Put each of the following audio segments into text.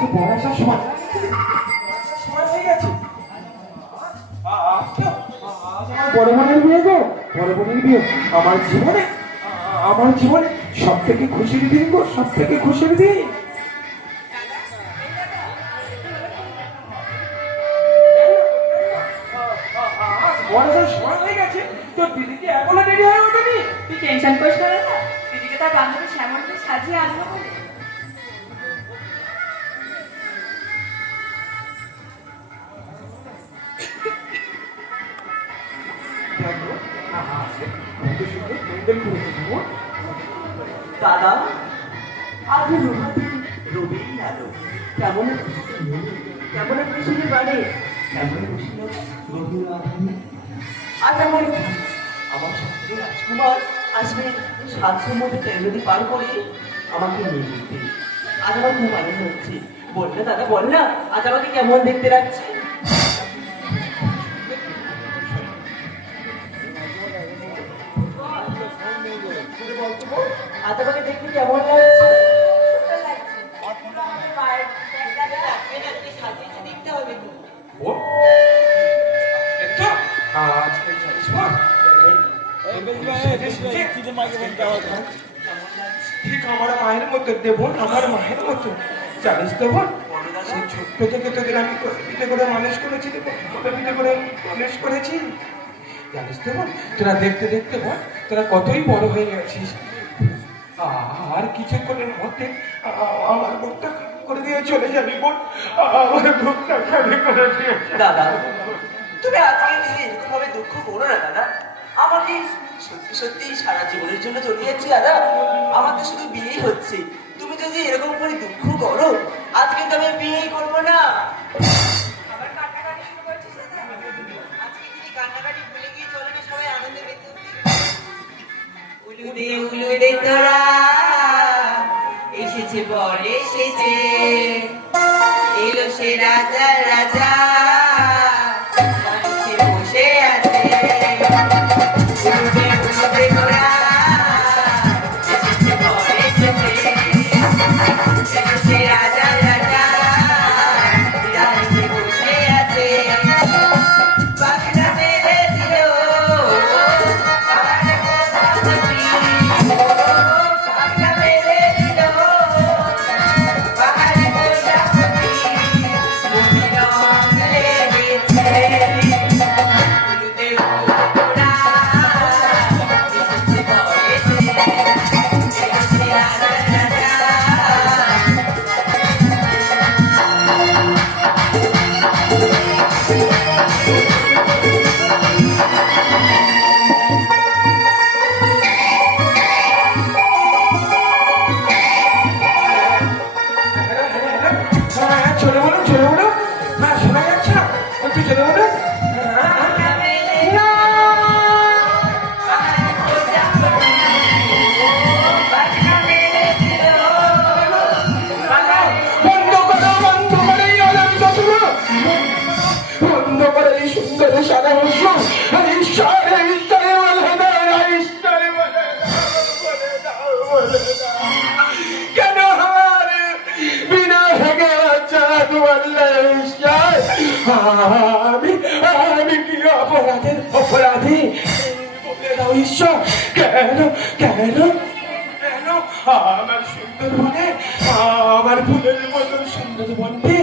আজকে বড় আসার সময় হয়ে গেছে। বড় বোনের বিয়ে গো, বড় বোনের বিয়ে আমার জীবনে সব থেকে খুশির দিন গো, সব থেকে খুশির দিন। সময় হয়ে গেছে, তোর দিদিকে এখনো দেরি হয়ে ওঠেনি। তুই টেনশন করিস না রে, দিদিকে তার বান্ধবী শ্যামলকে সাজিয়ে আনবো বলে। দাদা আজ রবি এলো কেমন কেমন খুশি বাড়ে কেমন খুশি আজ আমার সাথে রাজকুমার আসবে 700 মধ্যে ট্রেজেডি পার করে আমাকে নিয়ে যেতে। আজ আমার খুব আনন্দ হচ্ছে। বল না দাদা, বল না আজ আমাকে কেমন দেখতে লাগছে। আজ আমাকে দেখতে কেমন লাগছে? দেখতে হবে তো। ঠিক আমার মায়ের মতো দেবন, আমার মায়ের মতো। জানিস তো বোন, সেই ছোট্ট থেকে তোদের আমি পিঠে করে মানুষ করেছি, পিঠে করে মানুষ করেছি। জানিস তো বোন, তোরা দেখতে দেখতে বোন তোরা কতই বড় হয়ে গেছিস। আর কিছুক্ষণের মধ্যে আমার বুকটা করে দিয়ে চলে যাবি বোন, আমার বুকটা খালি করে দিয়ে। দাদা তুমি আজকে দিনে এরকম ভাবে দুঃখ করো না দাদা। আমাকে সত্যি সত্যি সারা জীবনের জন্য চলে যাচ্ছি দাদা। আমার তো শুধু বিয়েই হচ্ছে, তুমি যদি এরকম করে দুঃখ করো আজকে তো আমি বিয়েই করবো না। আবার কান্নাকাটি শুরু করছিস দাদা? আজকে দিদি কান্নাকাটি ভুলে গিয়ে চলে না, সবাই আনন্দে মেতে উঠি। উলুদে তোরা এসেছে বর এসেছে, এলো সে রাজা রাজা মঞ্চে বসে আছে। উলুদে উলুদে তোরা এসেছে বর এসেছে, এলো সে রাজা রাজা মঞ্চে বসে আছে। পাখনা মেরে দিল আমি কি অপরাধী বলে দাও ঈশ্বর। কেন কেন কেন আমার সুন্দর বনে, আমার ফুলের মতো সুন্দর বনটি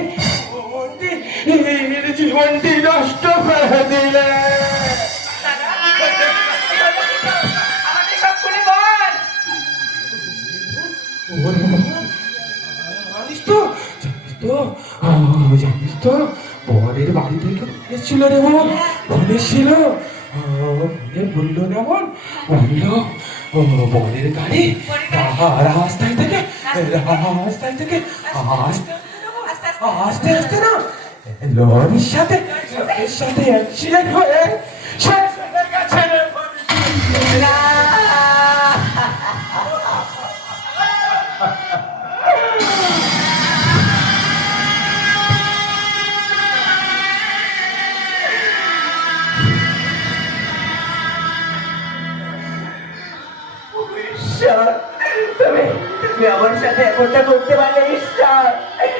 এর জীবনটি নষ্ট করে দিলে। জানিস তো বরের বাড়ি থেকে এসেছিল রে বোন, এসেছিল বললো না বোন, বললো বরের গাড়ি রাস্তায় থেকে আস্তে আস্তে না লরির সাথে অ্যাক্সিডেন্ট হয়ে সে চলে গেছে রে। তুমি আমার সাথে এমনটা করতে পারলে ঈশ্বর,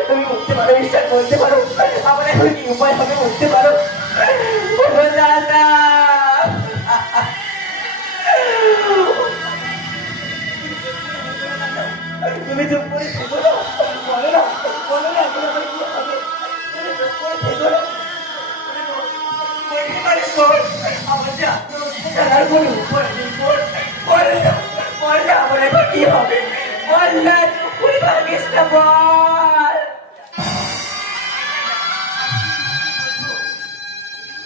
তুমি বলতে পারো ঈশ্বর, বলতে পারো আমার এখন কি উপায় হবে, বলতে পারো। ও দাদা, তুমি চুপ করে থেকো না, বলো না, বলো না এখন আমার কি হবে, তুমি চুপ করে থেকো না। বলতে পারিস বল, আমার যে আত্মরক্ষা ছাড়ার কোনো উপায় নেই, বল, বল না, বল না আমার এখন কি হবে, বল না, চুপ করে থাকিস না, বল।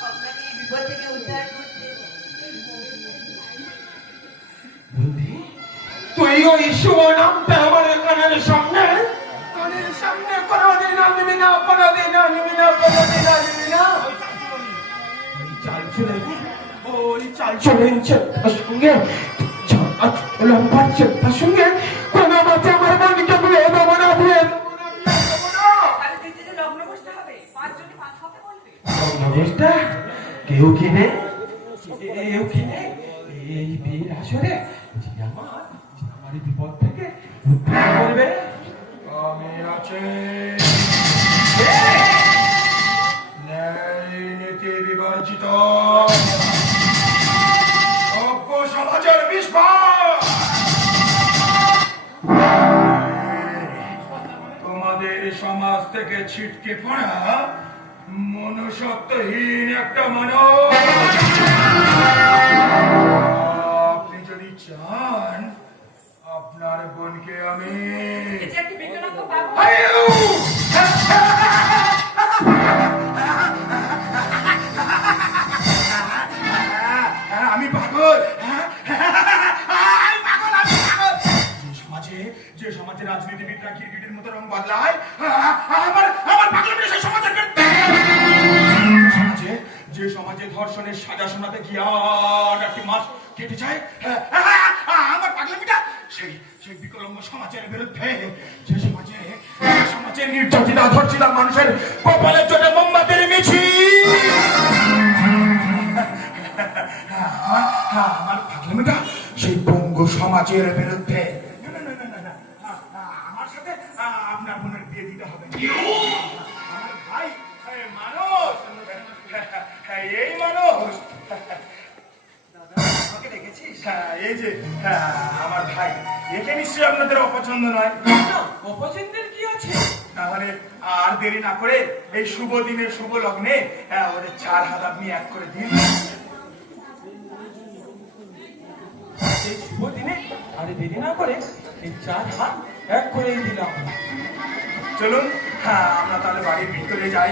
আপনাকে এই বিপদ থেকে উদ্ধার করতে বন্ধু, তুই ওই শুভ নামটা আমার কানের সামনে কোনোদিন আনবি না, কোনোদিন আনবি না, কোনোদিন আনবি না। ওই চাল চলেন চেষ্টার সঙ্গে লম্বার চেষ্টার সঙ্গে কোনো মতে আমার মনকে বিয়ে দেবো না, বিয়ে দেবো না, বিয়ে দেবো না। তাহলে দিদি যে লগ্ন বসতে হবে, 5 জনে 5 কথা বলবে। অবস্থা কেউ কিনে কেউ কিনে এই বিয়ের আসরে যে আমার বিপদ থেকে উদ্ধার করবে। আমি আছি, ন্যায় নীতি বিবর্জিত সভ্য সমাজের বিশ্বাস তোমাদের সমাজ থেকে ছিটকে পড়া মনুষ্যত্বহীন একটা মানব। আপনি যদি চান আপনার বোনকে আমি এই যে একটি বিকলাঙ্গ বাবু, আমি পাগল, যে সমাজে রাজনীতিবিদরা ক্রিকেটের মতো রং বদলায়, আমার পাগল সেই সমাজের সমাজে, যে সমাজে ধর্ষণের সাজা শোনাতে গিয়ে আর একটি মাস কেটে যায়, আমার পাগলামিটা সেই সেই বিকলঙ্গ সমাজের বিরুদ্ধে, যে সমাজে নির্যাতিতা ধর্ষিতা মানুষের কপালের জন্য মোমবাতির মিছিল। আমার পাগলামিটা সেই পঙ্গু সমাজের বিরুদ্ধে। আমার সাথে আপনার বোনের বিয়ে দিতে হবে। আমার ভাই মানুষ, এই মানুষ আমাকে দেখেছিস, এই যে আমার ভাই, একে নিশ্চয়ই আপনাদের অপছন্দ নয়। অপছন্দের কি আছে? তাহলে আর দেরি না করে এই শুভ দিনে শুভ লগ্নে ওদের 4 হাত আপনি এক করে দিন। এই শুভ দিনে আর দেরি না করে এই 4 হাত এক করে দিলাম। চলুন আমরা তাহলে বাড়ির ভিতরে যাই।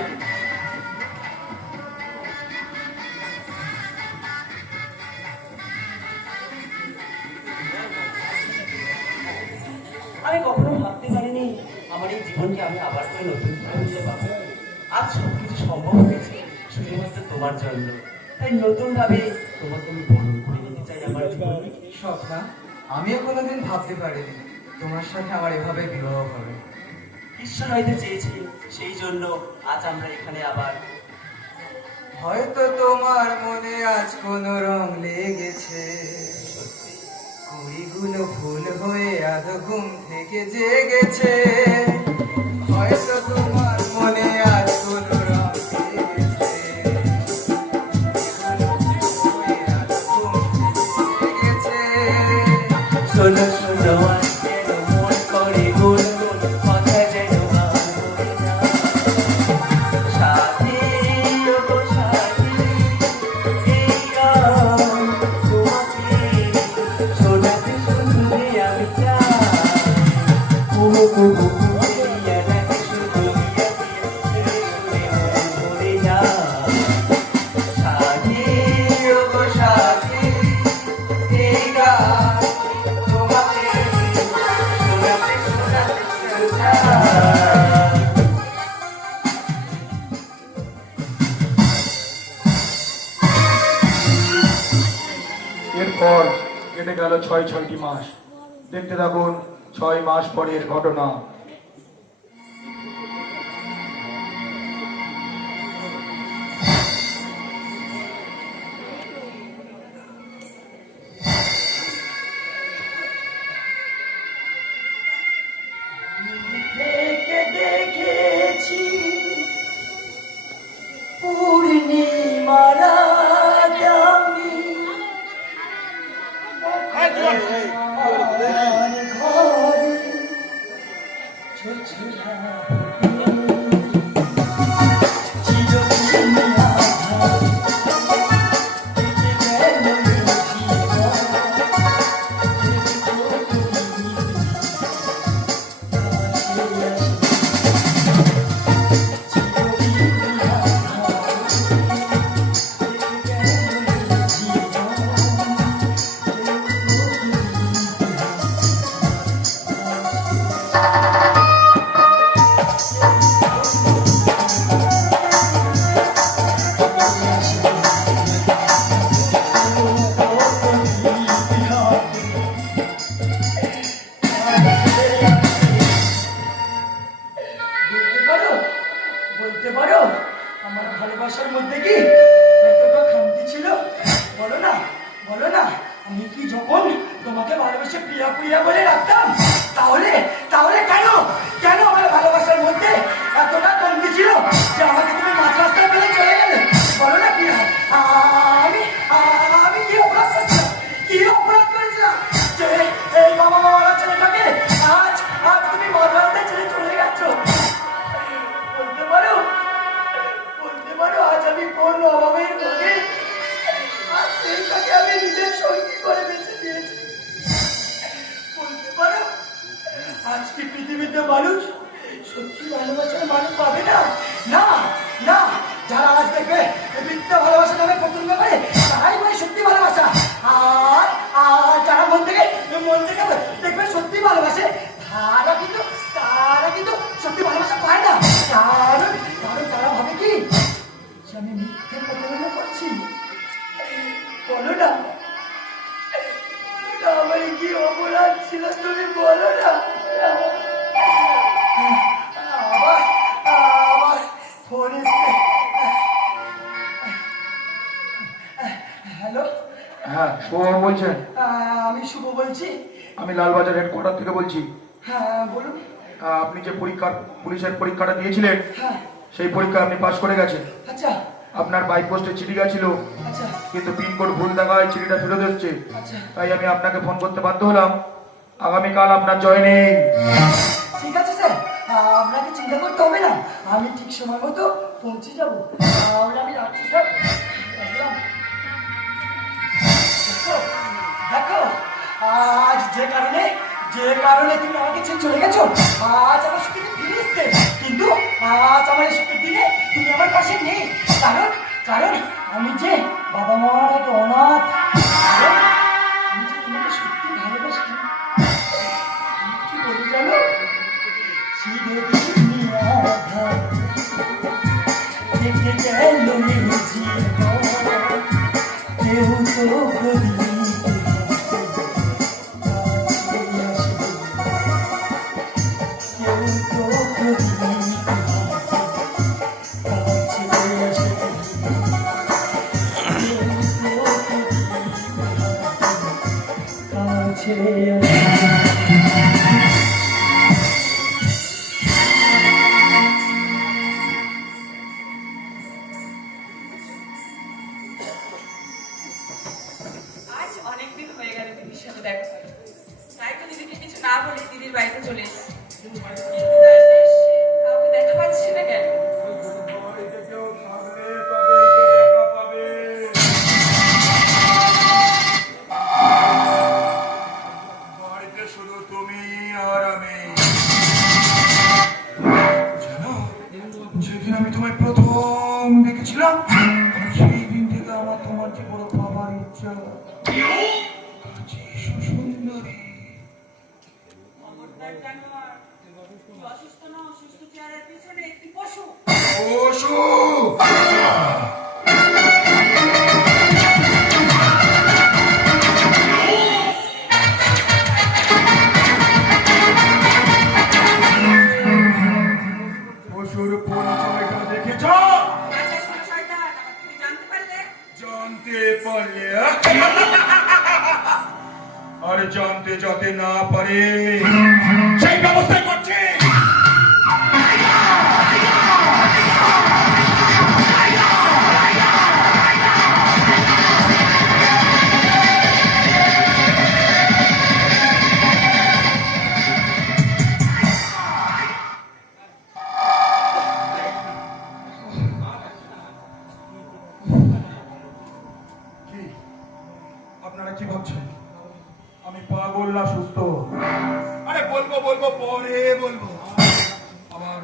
আমি কখনো ভাবতে পারিনি আমার এই জীবনকে আমি আবার করে নতুন করে নিতে পারবো। আজ সবকিছু সম্ভব হয়েছে শুধুমাত্র তোমার জন্য, তাই নতুন ভাবে তোমাকে আমি বরণ করে নিতে চাই আমার জীবনে। স্বপ্না, আমিও কোনোদিন ভাবতে পারিনি তোমার সাথে আমার এভাবে বিবাহ হবে। ঈশ্বর হয়তো চেয়েছে, সেই জন্য আজ আমরা এখানে আবার। হয়তো তোমার মনে আজ কোনো রং লেগেছে, কুড়িগুলো ফুল হয়ে আধ ঘুম থেকে জেগেছে। হয়তো তোমার মনে আজ কোনো রং লেগেছে, কুড়িগুলো ফুল হয়ে আধ ঘুম থেকে জেগেছে। শোনো শোনো আজকের মন করে গুনগুন কথা যেন আর বলে না। সাথী গো সাথী, এই গান তোমাকে শোনাতে শুনতে আমি চাই। কুহু কুহু কুহুরিয়া ডাকে শুধু দিয়া দিয়া শুনে মন ভরে যায়। সাথী গো সাথী, এই গান তোমাকে শোনাতে শোনাতে চাই। এরপর কেটে গেল 6 মাস। দেখতে থাকুন 6 মাস পরের ঘটনা। বলতে পারো বলতে পারো আমার ভালোবাসার মধ্যে কি এতটা খামতি ছিল? বলো না বলো না। আমি কি যখন তোমাকে ভালোবেসে প্রিয়া প্রিয়া বলে রাখতাম, তাহলে তাহলে কেন কেন আমার ভালোবাসার মধ্যে এতটা কমতি ছিল যে আমাকে তুমি মাঝ রাস্তায় ফেলে চলে গেলে? বলো না প্রিয়া, আমি আমি কি অপরাধ করেছিলাম? কি অপরাধ করেছিলাম যে এই বাবা মামার ছেলেটাকে আজ আজ তুমি মাঝ রাস্তায় ছেড়ে চলে গেছো? বলতে পারো আজ আমি কোন অভাবের মুখে আজ সেইটাকে আমি নিজের সঙ্গী করে বেছে দিয়েছি? বলতে পারো আজ কি পৃথিবীতে মানুষ সত্যি ভালোবাসার মানুষ পাবে না? না না, যারা আজ দেখবে মিথ্যা ভালোবাসা নামে পছন্দ করে তারাই মানে সত্যি ভালোবাসা। আর আর যারা মন থেকে দেখবে সত্যি ভালোবাসে তারা কিন্তু সত্যি ভালোবাসা পায় না। কারণ কারণ তারা ভাবে কি যে আমি মিথ্যে প্রতারণা করছি। বলো না আমার কি অপরাধ ছিল তুমি বলো না। আবার আবার ফোন এসছে। হ্যালো, হ্যাঁ শুভ বলছেন? আমি শুভ বলছি। আমি লালবাজার হেডকোয়ার্টার থেকে বলছি। হ্যাঁ বলুন। আপনি যে পুলিশের পরীক্ষাটা দিয়েছিলেন হ্যাঁ সেই পরীক্ষা আপনি পাশ করে গেছেন। আচ্ছা আপনার বাই পোস্টে চিঠি গেছিল, আচ্ছা কিন্তু পিনকোড ভুল দেখায় চিঠিটা ফেরত এসছে। আচ্ছা তাই আমি আপনাকে ফোন করতে বাধ্য হলাম। আগামীকাল আপনার জয়েনিং। ঠিক আছে স্যার, আপনাকে চিন্তা করতে হবে না, আমি ঠিক সময় মতো পৌঁছে যাবো। তাহলে আমি রাখছি স্যার, রাখলাম। দেখো আজ যে কারণে তুমি আমাকে ছেড়ে চলে গেছো, আজ আমার সুখে ফিরে এসছে, কিন্তু আজ আমার এই সুখের দিনে তুমি আমার পাশে নেই। কারণ কারণ আমি যে বাবা মার এক অনাথ। কারণ আমি যে তোমাকে সত্যি ভালোবাসি। কি বলি জানো? চিরদিনই আধার থেকে গেল এই জীবন, কেউ তো প্রদীপ আজ অনেকদিন হয়ে গেল দিদির সাথে দেখা করে। তাই তো দিদিকে কিছু না বলে দিদির বাড়িতে চলে এসেছি। কিন্তু বাড়িতে এসে কাউকে দেখা পাচ্ছি না কেন? বাড়িতে শুধু তুমি আর আমি। জানো, যেদিন আমি তোমায় প্রথম দেখেছিলাম সেই দিন থেকে আমার তোমার যে বড় পাবার ইচ্ছা। সুন্দরী খবরদার জানোয়ার, তুই অসুস্থ না, অসুস্থ চেহারার পিছনে একটি পশু। পশু। পশুর পরিচয়টা দেখেছ? আচ্ছা শোনো শয়তান, আমার তুমি জানতে পারলে? জানতে পারলে আর জানতে যাতে না পারে সেই ব্যবস্থা করছে। আপনারা কি ভাবছেন আমি পাগল না সুস্থ? আরে বলবো বলবো পরে বলবো। আবার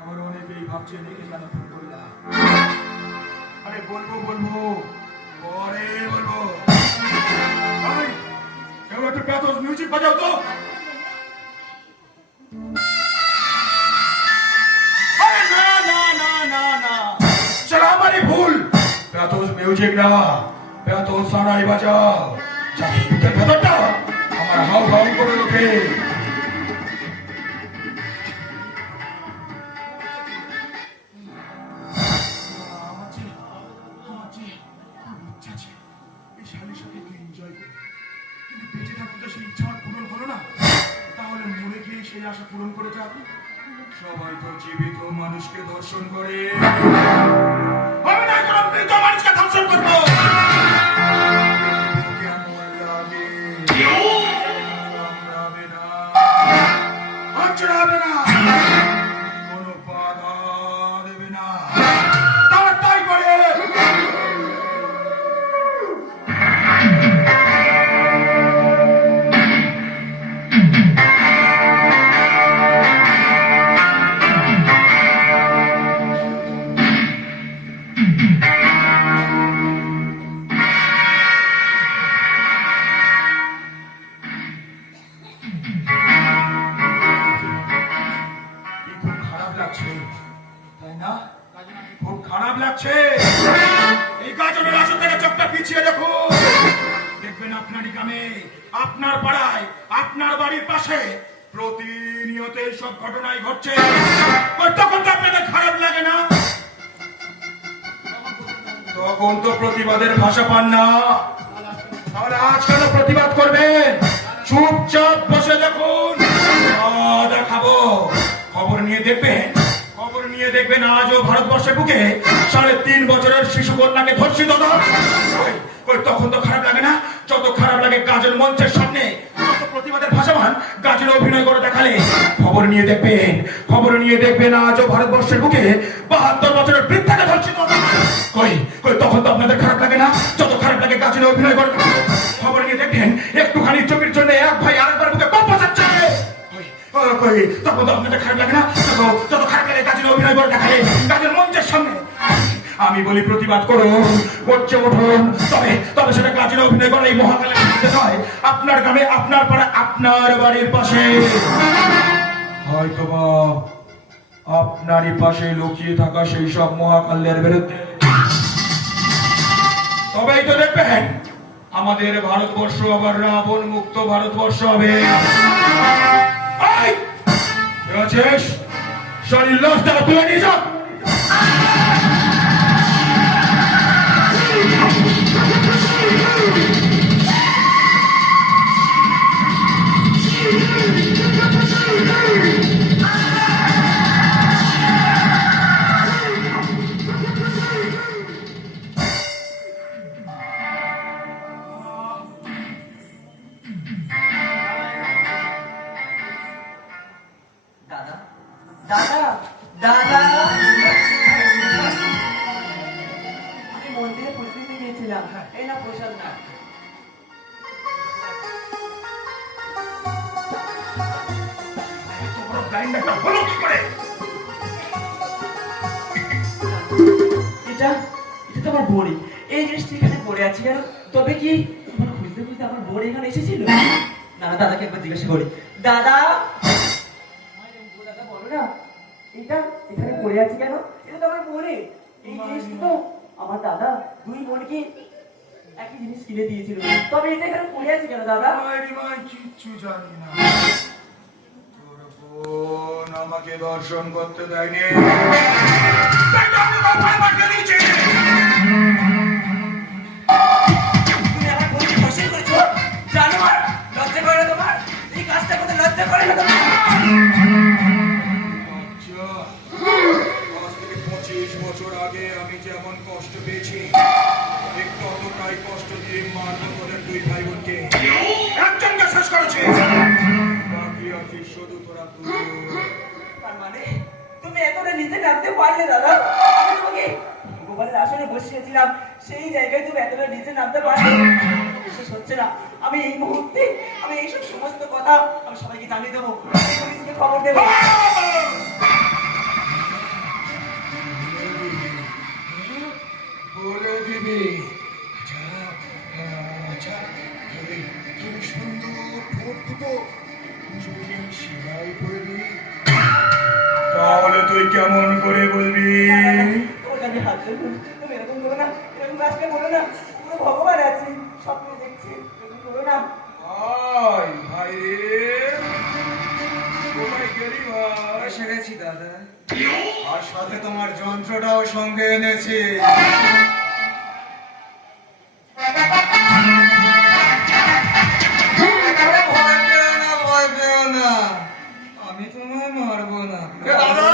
আবার অনেকেই ভাবছেন একে কেন ফোন করলাম। আরে বলবো বলবো পরে বলবো। এই, কেউ একটু প্যাথোস মিউজিক বাজাও তো। আরে না না না না না, সেটা আমারই ভুল। প্যাথোস মিউজিক না, প্যাথোস সানাই বাজাও। চাকরির ভেতরটা আমার হাউ হাউ করে ওঠে। তাহলে মরে গিয়ে সেই আশা পূরণ করে যাক। সবাই তো জীবিত মানুষকে দর্শন করে, আমি না কোনো মৃত মানুষকে দর্শন করবো। কেমন লাগে? কামড়াবে না, আঁচড়াবে না, কোনো বাধা দেবে না, তারা তাই করে। খুব খারাপ লাগছে, তাই না? খুব খারাপ লাগছে। এই গাজনের আসর থেকে চোখটা পিছিয়ে দেখুন, দেখবেন আপনারই গ্রামে, আপনার পাড়ায়, আপনার বাড়ির পাশে প্রতিনিয়ত সব ঘটনাই ঘটছে। তখন তো আপনাদের খারাপ লাগে না? তখন তো প্রতিবাদের ভাষা পান না। তাহলে আজ কেন প্রতিবাদ করবেন? চুপচাপ বসে দেখুন, দেখাবো। খবর নিয়ে দেখবেন আজও ভারতবর্ষের বুকে 3.5 বছরের শিশু কন্যাকে ধর্ষিত। তখন তো খারাপ লাগে না? যত খারাপ লাগে গাজন মঞ্চের সামনে যত প্রতিবাদের ভাষামান গাজনে অভিনয় করে দেখালে। খবর নিয়ে দেখবেন আজও ভারতবর্ষের বুকে 72 বছরের বৃদ্ধাকে ধর্ষিত। তখন তো আপনাদের খারাপ লাগে না? যত খারাপ লাগে গাজনে অভিনয় করে। খবর নিয়ে দেখবেন একটুখানি জমির জন্য এক ভাই আরেকবার বুকে কম বাঁচাচ্ছে। তখন তো আপনাদের খারাপ লাগে না? যত খারাপ লাগে গাজনে অভিনয় করে দেখালে গাজনের মঞ্চের সামনে। আমি বলি প্রতিবাদ করুন, করছে উঠুন, তবে সেটা গাজনে অভিনয় করে এই মহাকালের মধ্যে নয়, আপনার গ্রামে, আপনার পাড়া, আপনার বাড়ির পাশে, হয়তোবা আপনারই পাশে লুকিয়ে থাকা সেই সব মহাকালের বিরুদ্ধে। তবেই তো দেখবেন আমাদের ভারতবর্ষ আবার রাবণ মুক্ত ভারতবর্ষ হবে। শরীর লসটা তুলে নিয়ে যাও। দাদা দাদা দাদা, আমি মন্দিরে পুজো দিতে গিয়েছিলাম। এই না প্রসাদ না। এটা এটা তো আমার বড়ি। এই জিনিসটা এখানে পড়ে আছে কেন? তবে কি আমার খুঁজতে খুঁজতে আমার বড়ি এখানে এসেছিল? না দাদাকে একবার জিজ্ঞাসা করি। দাদা দাদা বলো না, এটা এখানে পড়ে আছে কেন? এটা তো আমার বড়ি। এই জিনিসটা তো আমার দাদা 2 বোনকে একই জিনিস কিনে দিয়েছিল। তবে এটা এখানে পড়ে আছে কেন দাদা? কিচ্ছু জানি না। তোর বোন আমাকে দর্শন করতে দেয়নি। তুমি আমার বোনকে দর্শন করেছো? জানো আর লজ্জা করে না তোমার? এই কাজটা করতে লজ্জা করে না তোমার? আজ থেকে 25 বছর আগে আমি যেমন কষ্ট পেয়েছি, ঠিক ততটাই কষ্ট দিয়ে মারব তোদের 2 ভাই বোনকে। একজনকে শেষ করেছি, বাকি আছে শুধু তোরা 2। তার মানে তুমি এতটা নিচে নামতে পারলে দাদা? আমি তোমাকে গোপালের আসনে বসিয়েছিলাম, সেই জায়গায় তুমি এতটা নিচে নামতে পারলে? বিশ্বাস হচ্ছে না। আমি এই মুহূর্তে আমি এইসব সমস্ত কথা আমি সবাইকে জানিয়ে দেবো, আমি পুলিশকে খবর দেবো। বলে দিবি। আচ্ছা, আচ্ছা, তুমি সুন্দর ঠোঁট দুটো চোখে সেলাই করে দিবি, তাহলে তুই কেমন করে বলবি? তোমাকে আমি হাত ধরবো, তুমি এরকম করো না, এরকম আসলে বলো না, পুরো ভগবান আছে, স্বপ্নে দেখছি, এরকম করো না। ভাই ভাই রে, কোথায় গেলি ভাই? এসে গেছি দাদা, আর সাথে তোমার যন্ত্রটাও সঙ্গে এনেছি। ভয় পেও না, ভয় পেও না, আমি তোমায় মারবো না। এ দাদা!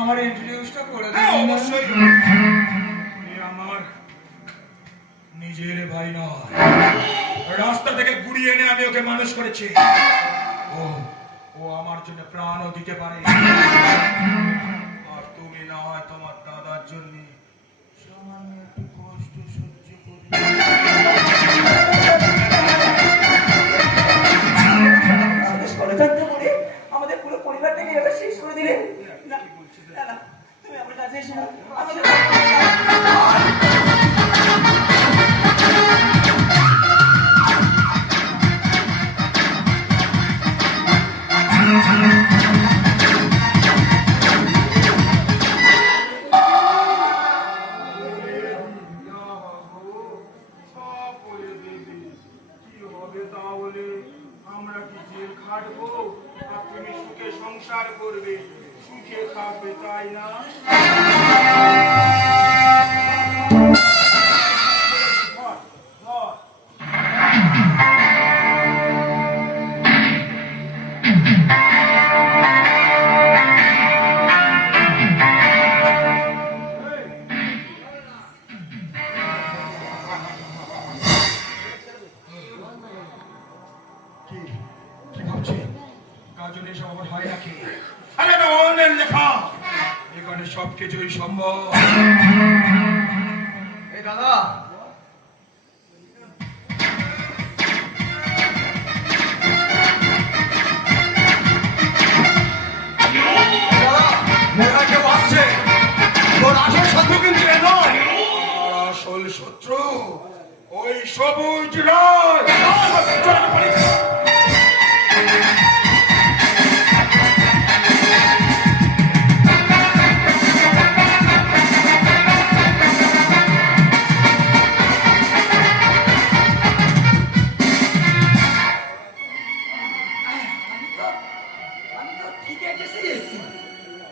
আমার ইন্ট্রোডিউসটা করে হ্যাঁ, দিন না। অবশ্যই। উনি আমার নিজের ভাই নয়, রাস্তা থেকে ঘুরিয়ে এনে আমি ওকে মানুষ করেছি। ও ও আমার জন্য প্রাণও দিতে পারে, আর তুমি না হয় তোমার দাদার জন্য সামান্য একটু কষ্ট সহ্য করবে। আমাদের ষড়যন্ত্র করে আমাদের পুরো পরিবারটাকে এবার শেষ করে দিলেন। না, না, না, তুমি আমার কাছে এসো না, আমাদের সব বলে দিবি। কি হবে তাহলে? আমরা কি জেল খাটবো আর তুমি সুখে সংসার করবে, সুখে খাবে, তাই না? ধর, ধর। কি কি ভাবছি? গাজনে এসব আবার হয় নাকি? আরে এটা অন্যের লেখা, এখানে সবকিছুই সম্ভব। এই দাদা, মেয়েরা কেউ আসছে, তোর আসল শত্রু কিন্তু এ নয়। আমার আসল শত্রু ওই সবুজ রায়। চল, পালিয়ে যা। আমি তো ঠিক অ্যাড্রেসে এসেছি,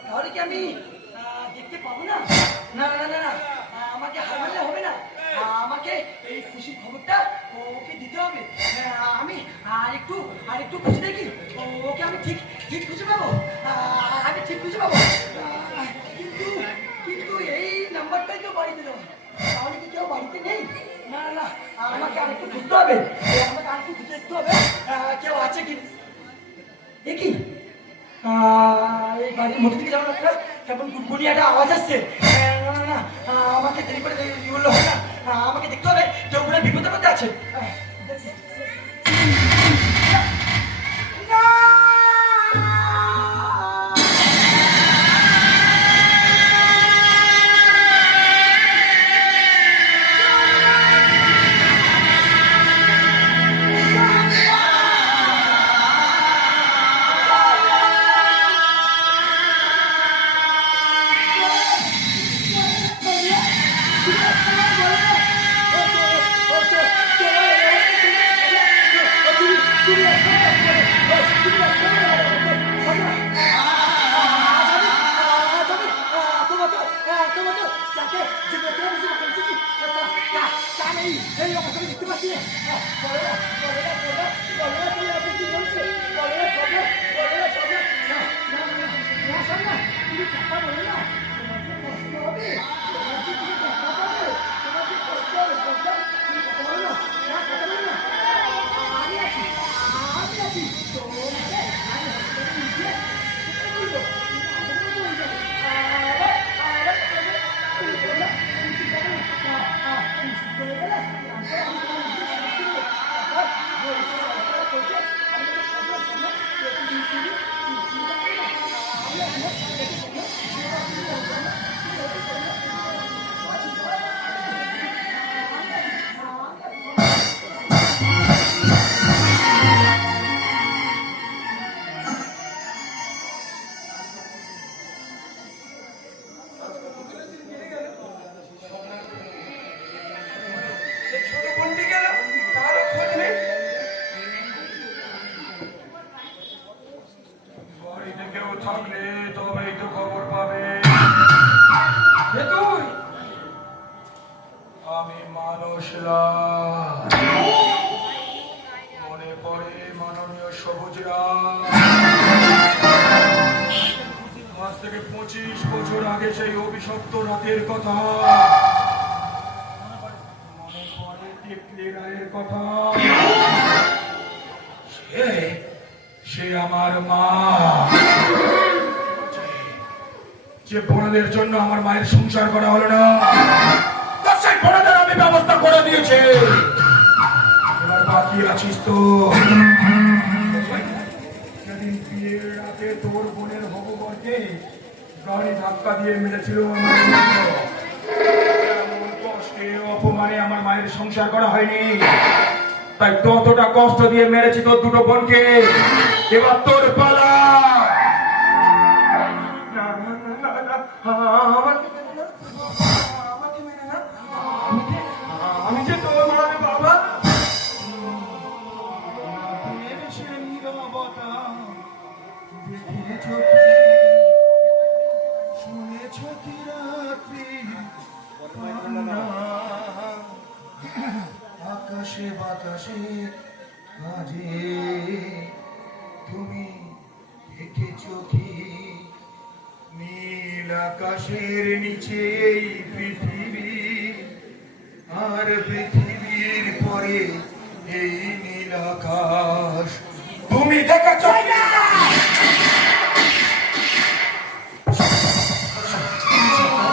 তাহলে কি আমি দেখতে পাবো না? না না না না, আমাকে হার মানলে হবে না, আমাকে এই খুশির খবরটা ওকে দিতে হবে। আমি আরেকটু খুশি দেখি, ওকে আমি ঠিক ঠিক খুশি পাবো, আমি ঠিক খুশি পাবো। কিন্তু কিন্তু এই নাম্বারটাই তো বাড়িতে দেওয়া, তাহলে কি কেউ বাড়িতে নেই? না না না, আমাকে আরেকটু খুঁজতে হবে, আমাকে আরেকটু খুঁজে দেখতে হবে কেউ আছে কি। দেখি এই বাড়ির মধ্যে থেকে যেমন একটা কেমন গুনগুনি একটা আওয়াজ আসছে। না না না, আমাকে দেরি করে বললে হবে না, আমাকে দেখতে হবে কেউ কোনো বিপদের মধ্যে আছে। দেখি। না! থাকলে তবেই তো খবর পাবে। কে তুই? আমি মানুষ লাল। মনে পড়ে মাননীয় সবুজরাম আজ থেকে 25 বছর আগে সেই অভিশপ্ত রাতের কথা। মনে পড়ে টিকলি রায়ের কথা। সে আমার মা, যে বোনদের জন্য আমার মায়ের সংসার করা হলো না, তার সেই বোনদের আমি ব্যবস্থা করে দিয়েছি। এবার বাকি আছিস তো। সেদিন বিয়ের রাতে তোর বোনের হবু বরকে গাড়ি ধাক্কা দিয়ে মেরেছিল আমার বন্ধু। এমন কষ্টে অপমানে আমার মায়ের সংসার করা হয়নি, তাই ততটা কষ্ট দিয়ে মেরেছি তোর দুটো বোনকে। এবার তোর পালা। না না না না না, আমাকে মেরে না, আমাকে মেরে না। আমি যে তোর মা রে বাবা। আকাশে বাতাসে কাজে তুমি দেখেছ কি? নীল আকাশের নিচে এই পৃথিবী, আর পৃথিবীর পরে এই নীল আকাশ। তুমি দেখেছ না?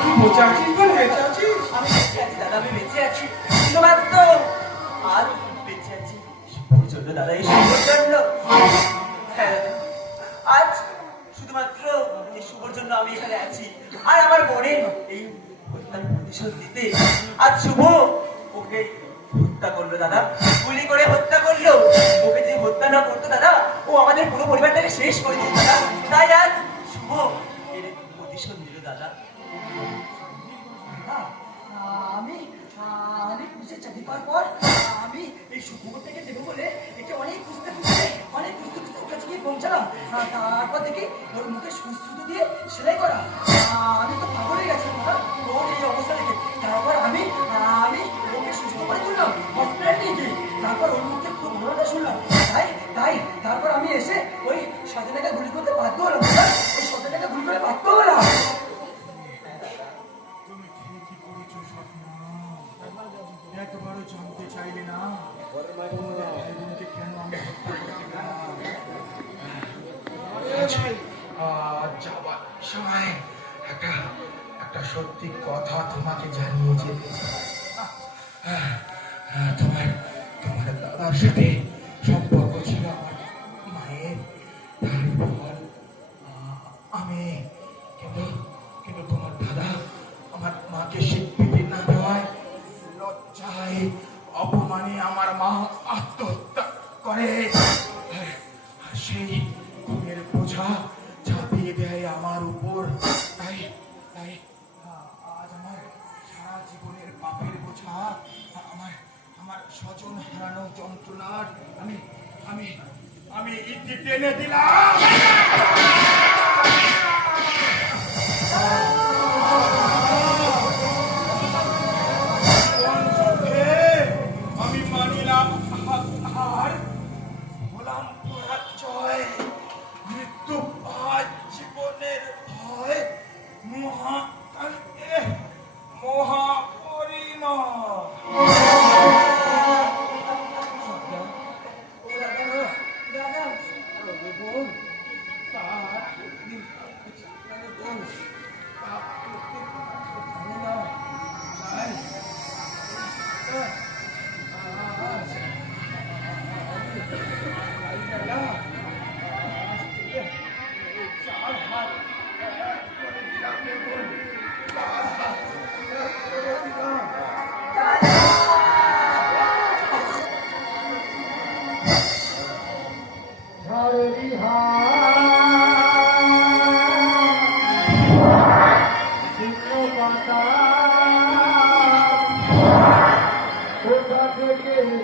তুই বেঁচে আছিস বল, বেঁচে আছিস? আমি বেঁচে আছি দাদা, আমি বেঁচে আছি শুধুমাত্র আজ বেঁচে আছি শুভর জন্য দাদা, এই শুভর জন্য। হ্যাঁ দাদা, আজ শুধুমাত্র এই শুভর জন্য আমি এখানে আছি। আর আমার বোনের এই হত্যার প্রতিশোধ দিতে আজ শুভ ওকে হত্যা করলো দাদা, গুলি করে হত্যা করলো। ওকে যে হত্যা না করতো দাদা, ও আমাদের পুরো পরিবারটাকে শেষ করে দিত দাদা। তাই আজ শুভ এর প্রতিশোধ নিল দাদা। না, আমি আমি পুলিশের চাকরি পাওয়ার পর আমি এই শুভকে দেবো বলে একে অনেক খুঁজতে ওর কাছে গিয়ে পৌঁছালাম। তারপর দেখি ওর মুখে সুস্থ দিয়ে সেলাই করা। আমি তো পাগল হয়ে গেছিলাম দাদা ওর এই অবস্থা দেখে। তারপর আমি ওকে সুস্থ করে তুললাম হসপিটালে নিয়ে গিয়ে। তারপর ওর মুখে পুরো ঘটনাটা শুনলাম। তারপর আমি এসে ওই 7 টাকা গুলি করতে বাধ্য হলাম দাদা। ওই 7 টাকা গুলি করে বাধ্য হলাম। তুমি ঠিকই করেছো স্বপ্ন। একবারও জানতে চাইলে না তোমাদের ভাই বোনকে কেন আমি হত্যা করতে গেলাম? যাবার সময় একটা সত্যি কথা তোমাকে জানিয়ে যেতে চাই। তোমার দাদার সাথে সম্পর্ক ছিল আমার মায়ের। তারপর আমি কিন্তু তোমার দাদা আমার মাকে স্বীকৃতি না দেওয়ায়, লজ্জায়, অপমানে আমার মা আত্মহত্যা করে। আর সেই খুনের বোঝা চাপিয়ে দেয় আমার উপর। তাই আজ আমার সারা জীবনের পাপের বোঝা, আমার স্বজন হারানো যন্ত্রণার আমি ইতি টেনে দিলাম। আমি মানিলাম হার, হলাম পরাজয়, মৃত্যু আজ জীবনের ভয়, মহাপরিণয়।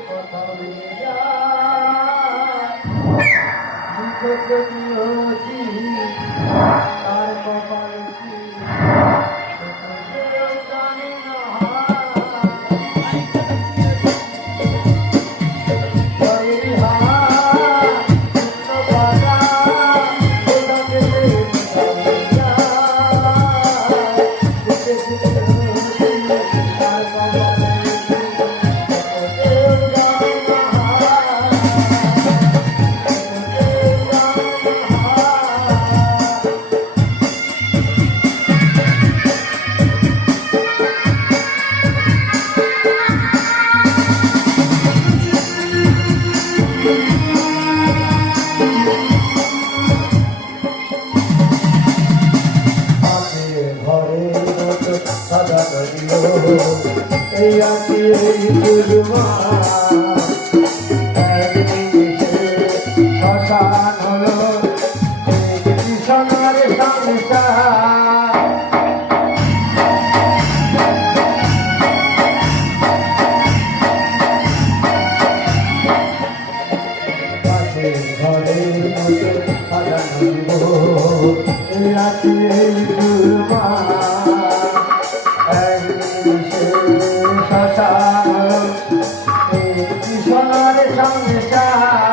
কথা তার কপালে কি কেউ জানে না। ঘরের হাত, শূন্য পাতা, ওটাকে দেখে যায়। দেখে দেখে তার কপালে কি কেউ জানে না। ঘরের মতো সাদা নদীও এই আছি এই দুর্মা শ্মশান হলো এই সোনার সংসার। ঘরের মতো সাদা নদীও এই আছি এই দুর্মা শ্মশান হলো এই সোনার সংসার।